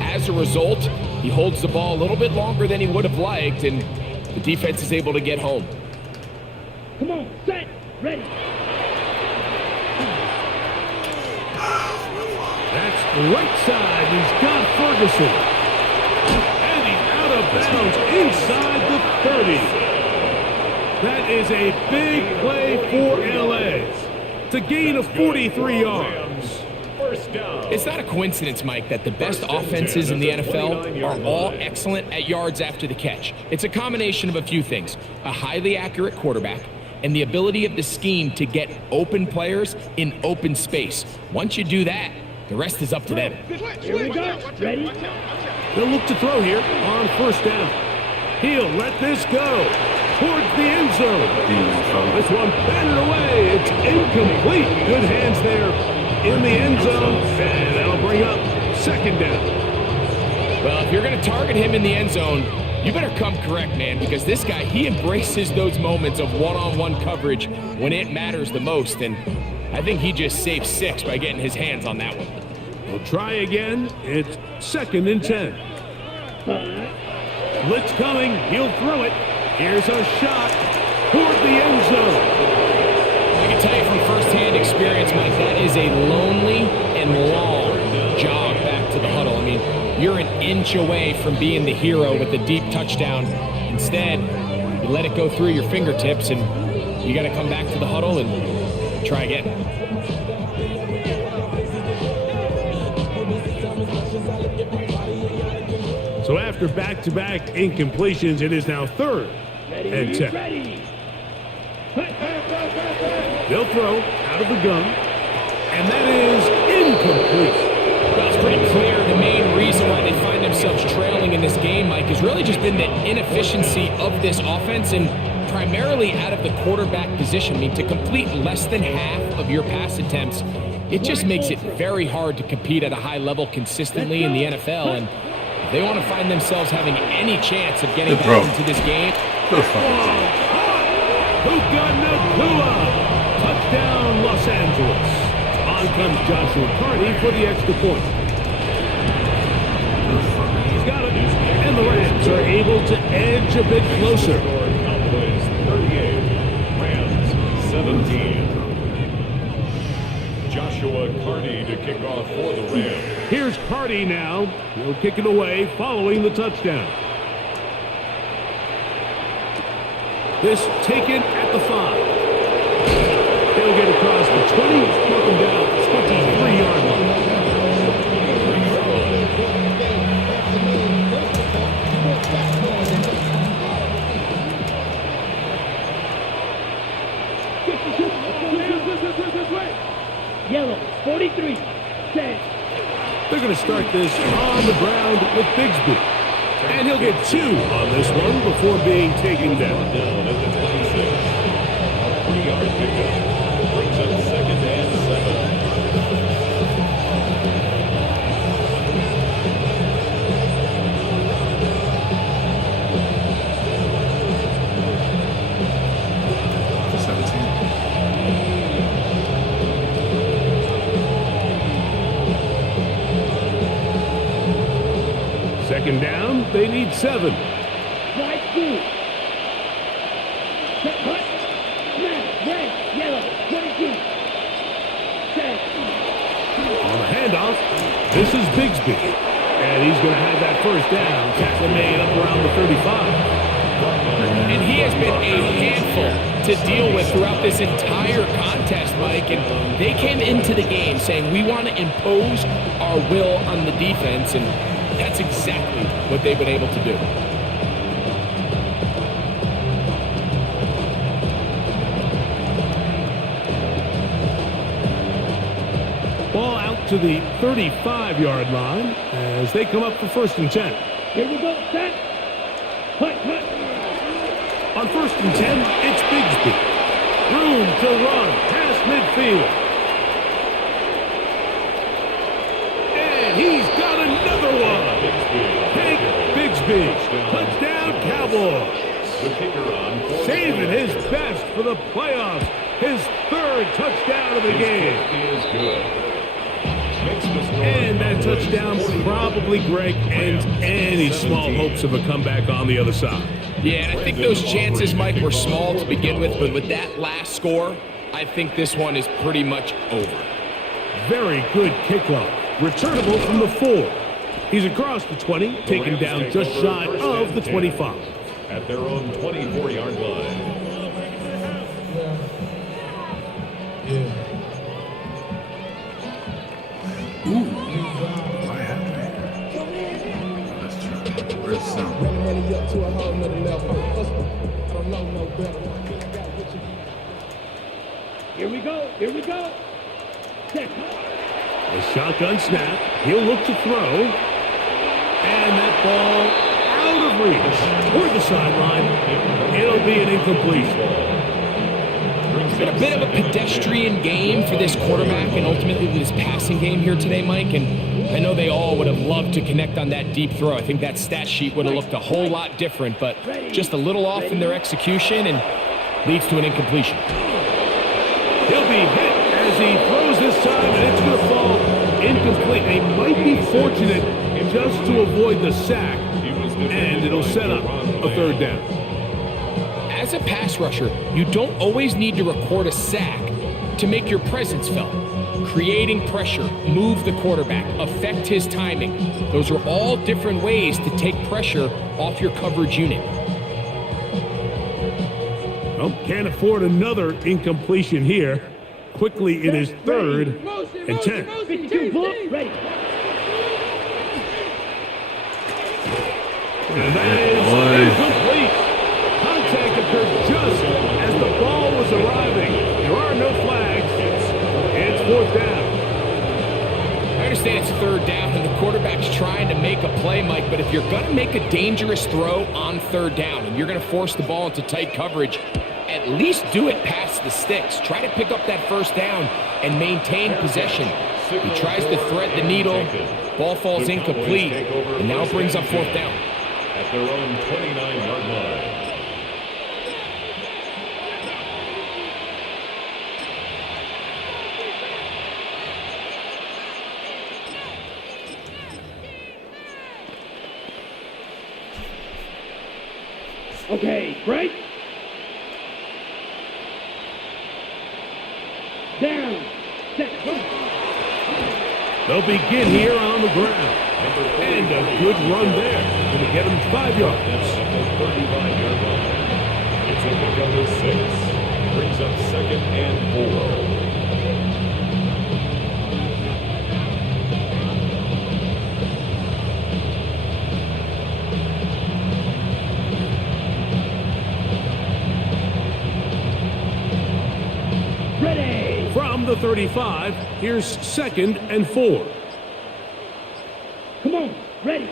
as a result, he holds the ball a little bit longer than he would have liked, and the defense is able to get home. Come on, set, ready. That's right side. He's got Ferguson. And he's out of bounds inside the 30. That is a big play for LA. It's a gain of 43 yards. First down. It's not a coincidence, Mike, that the best offenses in the NFL are all excellent at yards after the catch. It's a combination of a few things: a highly accurate quarterback and the ability of the scheme to get open players in open space. Once you do that, the rest is up to them. Here we go, ready. They'll look to throw here on first down. He'll let this go towards the end zone. This one batted away. It's incomplete. Good hands there in the end zone, and that'll bring up second down. Well, if you're going to target him in the end zone, you better come correct, man, because this guy, he embraces those moments of one-on-one coverage when it matters the most, and I think he just saved 6 by getting his hands on that one. We'll try again. It's 2nd and 10. Blitz coming. He'll throw it. Here's a shot toward the end zone. I can tell you from firsthand experience, Mike, that is a lonely and long jog back to the huddle. I mean, you're an inch away from being the hero with a deep touchdown. Instead, you let it go through your fingertips, and you got to come back to the huddle and try again. So after back-to-back incompletions, it is now 3rd and 10. Ready. They'll throw out of the gun, and that is incomplete. Well, it's pretty clear the main reason why they find themselves trailing in this game, Mike, has really just been the inefficiency of this offense and primarily out of the quarterback position. I mean, to complete less than half of your pass attempts, it just makes it very hard to compete at a high level consistently in the NFL. And if they want to find themselves having any chance of getting back into this game. Touchdown, Los Angeles. On comes Joshua Carty for the extra point. He's got it. And the Rams are able to edge a bit closer. Cowboys 38, Rams 17. Joshua Carty to kick off for the Rams. Here's Carty now. He'll kick it away following the touchdown. This taken at the 5. He'll get across the 20, broken down 23-yard line. Yellow, 43, 10. They're going to start this on the ground with Bigsby. And he'll get 2 on this one before being taken down. Down at the 26. A 3-yard pickup. Brings up 2nd and 2nd down, they need 7. Slide through. Set, cut. Smash, red, yellow, 22. Set. On the handoff, this is Bigsby. And he's going to have that first down. Tackle made up around the 35. And he has been a handful to deal with throughout this entire contest, Mike. And they came into the game saying, we want to impose our will on the defense. And that's exactly what they've been able to do. Ball out to the 35-yard line as they come up for 1st and 10. Here we go, set. Cut. On 1st and 10, it's Bigsby. Room to run past midfield. And he's got another one. Hank Bigsby. Touchdown, Cowboys. The kicker on fourth Saving down. his best for the playoffs. His third touchdown of the game. His kick is good. Makes the score And that Cowboys touchdown 41. probably, Greg, ends any small 17. hopes of a comeback on the other side. Yeah, and I think those chances, Mike, were small to begin with, but with that last score, I think this one is pretty much over. Very good kickoff. Returnable from the 4. He's across the 20, taken down just shy of the 25. At their own 24-yard line. What happened here? Let's try. Where's some? Here we go. Here we go. Set. A shotgun snap. He'll look to throw. And that ball out of reach toward the sideline. It'll be an incompletion. It's been a bit of a pedestrian game for this quarterback and ultimately this passing game here today, Mike. And I know they all would have loved to connect on that deep throw. I think that stat sheet would have looked a whole lot different, but just a little off in their execution and leads to an incompletion. He'll be hit as he throws this time, and it's going to fall incomplete. They might be fortunate just to avoid the sack, and it'll set up a third down. As a pass rusher, you don't always need to record a sack to make your presence felt. Creating pressure, move the quarterback, affect his timing. Those are all different ways to take pressure off your coverage unit. Well, can't afford another incompletion here. Quickly in his third and 10. 52 ball. Ready. And that is incomplete. Contact occurred just as the ball was arriving. There are no flags. It's fourth down. I understand it's third down and the quarterback's trying to make a play, Mike, but if you're going to make a dangerous throw on third down and you're going to force the ball into tight coverage, at least do it past the sticks. Try to pick up that first down and maintain possession. He tries to thread the needle. Ball falls incomplete, and now brings up fourth down. At their own 29-yard line. Okay, break. Down. Set. They'll begin here on the ground. And a good run there. Going to get him 5 yards. At the 35-yard line. It's a pickup of 6. Brings up second and 4. Ready. From the 35, here's second and 4. Come on. Ready.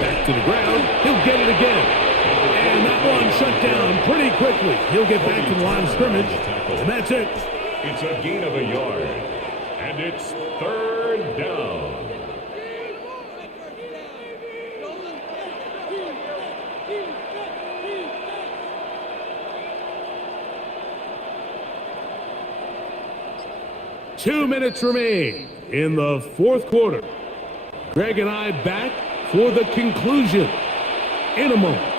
Back to the ground. He'll get it again. And that one shut down pretty quickly. He'll get back to the line of scrimmage. And that's it. It's a gain of a yard. And it's third down. Two minutes remain in the fourth quarter. Greg and I back for the conclusion in a moment.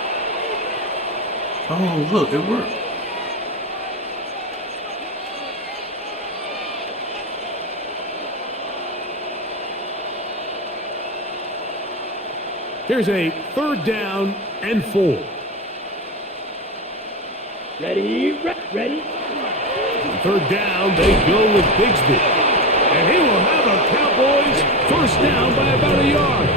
Oh, look, it worked. Here's a third down and 4. Ready. Ready. Third down, they go with Bigsby. And he will have a Cowboys first down by about a yard.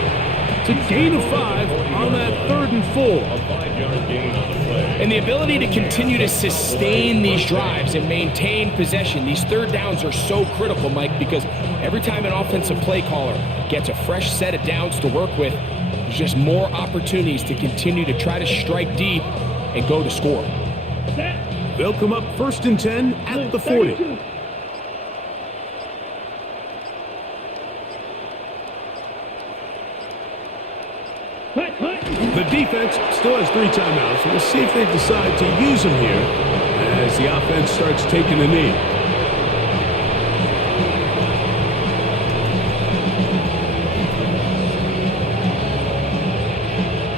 It's a gain of 5 on that third and 4. A 5-yard gain on the play. And the ability to continue to sustain these drives and maintain possession, these third downs are so critical, Mike, because every time an offensive play caller gets a fresh set of downs to work with, there's just more opportunities to continue to try to strike deep and go to score. Set. They'll come up first and 10 at the 40. 32. The defense still has 3 timeouts. We'll see if they decide to use them here as the offense starts taking a knee.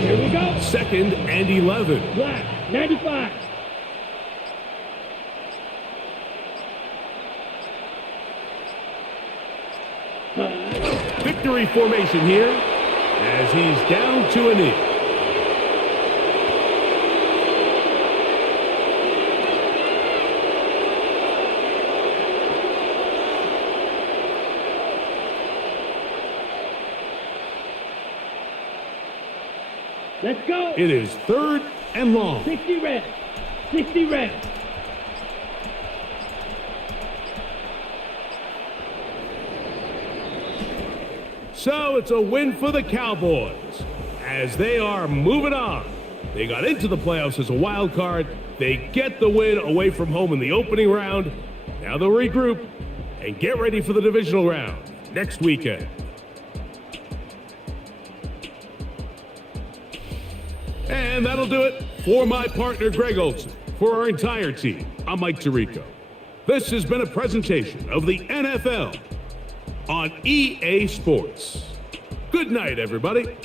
Here we go. 2nd and 11. Black, 95. Victory formation here as he's down to a knee. Let's go. It is 3rd and long. 60 red. 60 red. So it's a win for the Cowboys as they are moving on. They got into the playoffs as a wild card. They get the win away from home in the opening round. Now they'll regroup and get ready for the divisional round next weekend. And that'll do it for my partner, Greg Olson. For our entire team, I'm Mike Tirico. This has been a presentation of the NFL on EA Sports. Good night, everybody.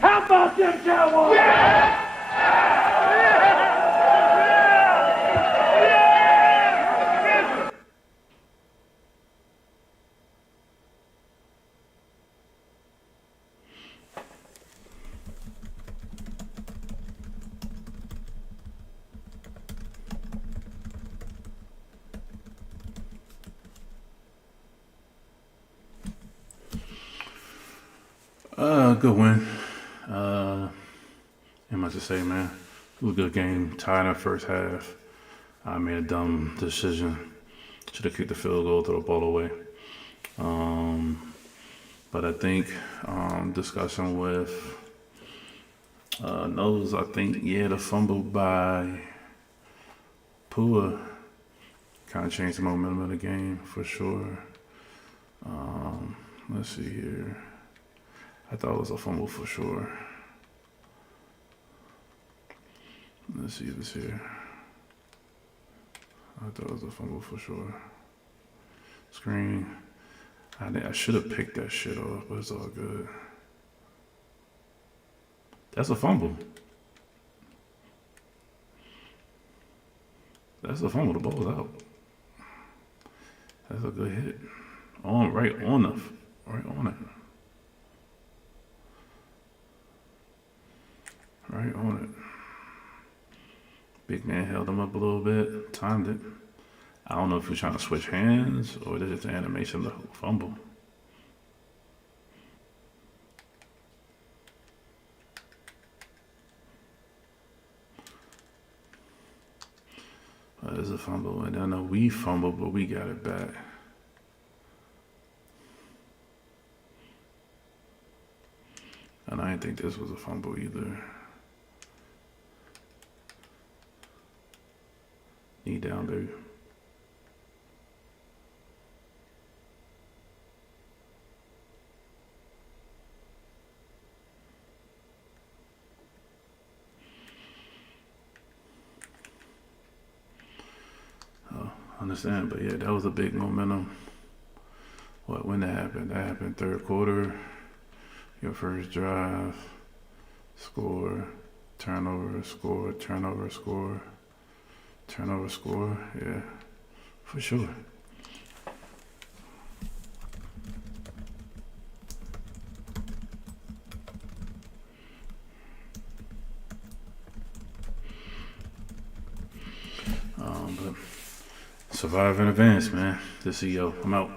How about them Cowboys? Yeah! Good win. Ain't much to say, man. It was a good game. Tied in the first half. I made a dumb decision. Should have kicked the field goal, throw the ball away. But I think discussion with Nose, I think, the fumble by Pua kind of changed the momentum of the game for sure. Let's see here. I thought it was a fumble for sure. Let's see this here. I thought it was a fumble for sure. Screen. I should have picked that shit off, but it's all good. That's a fumble. That's a fumble. The ball's out. That's a good hit. Right on it. Right on it. Big man held him up a little bit, timed it. I don't know if he was trying to switch hands or it's just an animation of the fumble. There's a fumble, and I know we fumbled, but we got it back. And I didn't think this was a fumble either. Knee down, baby. Understand, but yeah, that was a big momentum. When that happened? That happened third quarter. Your first drive, score, turnover, score, turnover, score, turnover, score. Yeah, for sure. But survive in advance, man. The CEO. I'm out.